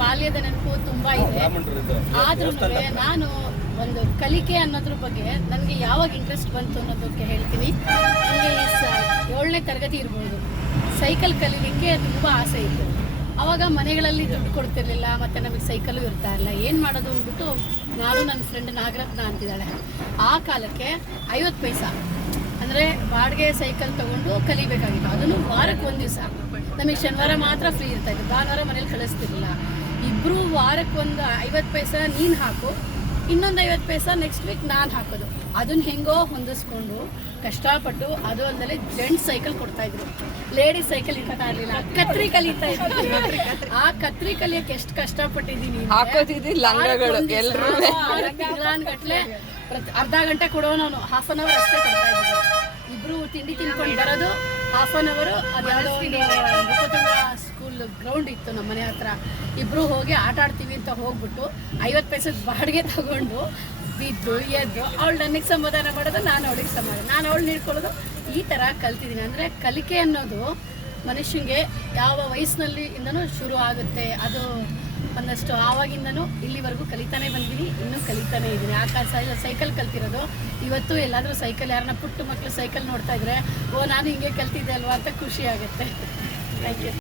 ಬಾಲ್ಯದ ನೆನಪು ತುಂಬಾ ಇದೆ. ಆದ್ರೂ ನಾನು ಒಂದು ಕಲಿಕೆ ಅನ್ನೋದ್ರ ಬಗ್ಗೆ ನನಗೆ ಯಾವಾಗ ಇಂಟ್ರೆಸ್ಟ್ ಬಂತು ಅನ್ನೋದಕ್ಕೆ ಹೇಳ್ತೀನಿ. ನನಗೆ 7ನೇ ತರಗತಿ ಇರ್ಬೋದು, ಸೈಕಲ್ ಕಲೀಲಿಕ್ಕೆ ತುಂಬ ಆಸೆ ಇತ್ತು. ಆವಾಗ ಮನೆಗಳಲ್ಲಿ ದುಡ್ಡು ಕೊಡ್ತಿರ್ಲಿಲ್ಲ, ಮತ್ತು ನಮಗೆ ಸೈಕಲು ಇರ್ತಾ ಇಲ್ಲ. ಏನು ಮಾಡೋದು ಅಂದ್ಬಿಟ್ಟು ನಾನು ನನ್ನ ಫ್ರೆಂಡ್ ನಾಗರತ್ನ ಅಂತಿದ್ದಾಳೆ, ಆ ಕಾಲಕ್ಕೆ 50 ಪೈಸಾ ಅಂದರೆ ಬಾಡಿಗೆ ಸೈಕಲ್ ತೊಗೊಂಡು ಕಲಿಬೇಕಾಗಿತ್ತು. ಅದನ್ನು ವಾರಕ್ಕೆ 1 ದಿವಸ, ನಮಗೆ ಶನಿವಾರ ಮಾತ್ರ ಫ್ರೀ ಇರ್ತಾಯಿತ್ತು, ಭಾನುವಾರ ಮನೇಲಿ ಕಳಿಸ್ತಿರ್ಲಿಲ್ಲ. ಇಬ್ಬರು ವಾರಕ್ಕೆ 50 ಪೈಸಾ ನೀನು ಹಾಕು, ಇನ್ನೊಂದು 50 ಪೈಸಾ ನೆಕ್ಸ್ಟ್ ವೀಕ್ ನಾನು ಹಾಕೋದು. ಅದನ್ನ ಹೆಂಗೋ ಹೊಂದಿಸ್ಕೊಂಡು ಕಷ್ಟಪಟ್ಟು, ಅದು ಅಂದಲೇ ಜೆಂಟ್ಸ್ ಸೈಕಲ್ ಕೊಡ್ತಾಯಿದ್ರು, ಲೇಡೀಸ್ ಸೈಕಲ್ ಇರ್ತಾ ಇರಲಿಲ್ಲ. ಕತ್ರಿ ಕಲಿತಾ ಇದ್ವಿ. ಆ ಕತ್ರಿ ಕಲಿಯಕ್ಕೆ ಎಷ್ಟು ಕಷ್ಟಪಟ್ಟಿದ್ದೀನಿ. ತಿಂಗಳಾನ್ಗಟ್ಲೆ ಅರ್ಧ ಗಂಟೆ ಕೊಡೋ, ನಾನು ½ ಅನ್ ಅವರ್ ಅಷ್ಟೇ ಕೊಡ್ತಾ ಇದ್ದಿದ್ದು. ಇಬ್ರು ತಿಂಡಿ ತಿನ್ಕೊಂಡು ಬರೋದು, ½ ಅನ್ ಅವರು ಅದ್ಯಾವುದೋ ಸ್ಕೂಲ್ ಗ್ರೌಂಡ್ ಇತ್ತು ನಮ್ಮ ಮನೆ ಹತ್ರ, ಇಬ್ಬರು ಹೋಗಿ ಆಟ ಆಡ್ತೀವಿ ಅಂತ ಹೋಗ್ಬಿಟ್ಟು 50 ಪೈಸದ ಬಾಡಿಗೆ ತಗೊಂಡು ಬಿದ್ದು ಎದ್ದು ಅವಳು ನನಗೆ ಸಮಾಧಾನ ಮಾಡೋದು, ನಾನು ಅವಳಿಗೆ ಸಮಾಧಾನ, ನಾನು ಅವಳು ನೀಡ್ಕೊಳ್ಳೋದು. ಈ ಥರ ಕಲ್ತಿದ್ದೀನಿ. ಅಂದರೆ ಕಲಿಕೆ ಅನ್ನೋದು ಮನುಷ್ಯನಿಗೆ ಯಾವ ವಯಸ್ಸಿನಲ್ಲಿ ಇಂದನೂ ಶುರು ಆಗುತ್ತೆ. ಅದು ಒಂದಷ್ಟು ಆವಾಗಿಂದನೂ ಇಲ್ಲಿವರೆಗೂ ಕಲಿತಾನೆ ಬಂದಿದ್ದೀನಿ, ಇನ್ನೂ ಕಲಿತಾನೆ ಇದ್ದೀನಿ. ಆ ಸೈಕಲ್ ಕಲ್ತಿರೋದು ಇವತ್ತು ಎಲ್ಲಾದರೂ ಸೈಕಲ್ ಯಾರನ್ನ ಪುಟ್ಟ ಮಕ್ಕಳು ಸೈಕಲ್ ನೋಡ್ತಾ ಇದ್ರೆ, ಓ ನಾನು ಹಿಂಗೆ ಕಲ್ತಿದ್ದೆ ಅಲ್ವಾ ಅಂತ ಖುಷಿ ಆಗುತ್ತೆ. Thank you.